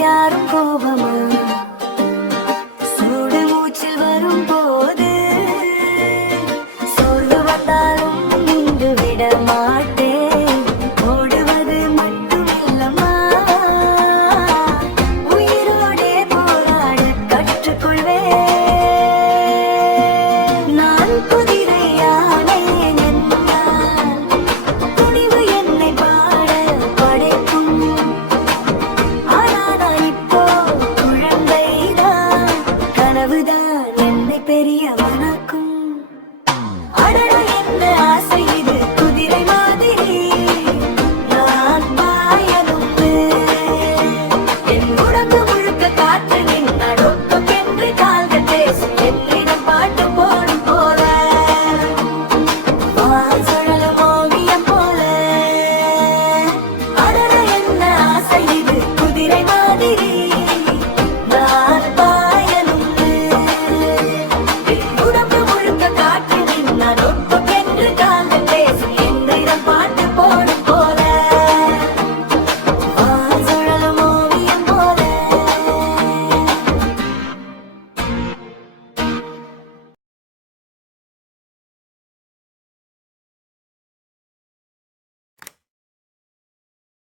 யாரும் கோபமா சூடு மூச்சில் வரும் போது சோர்வு வந்தாலும் நின்று விட மாட்டேன். ஓடுவது மட்டும் இல்லம்மா, உயிரோடே போராட கற்றுக்கொள்வேன். நான் குதிரையானேன் என்றால் துணிவு என்னை பாட படைக்கும். ஆனா நான் இப்போ குழந்தைதான், கனவுதான் என்னை பெரியவனாக்கும். அடடா என்ன ஆசை இது குதிரை மாதிரி, நான் பாயலும்பு. என் உடம்பு முழுக்க காற்று நின்னால் ஒப்புக்கென்று கால்கள் பேசும் என்னிடம் பாட்டு போடும் போல. வால் சுழலும் ஓவியம் போல. அடடா என்ன ஆசை இது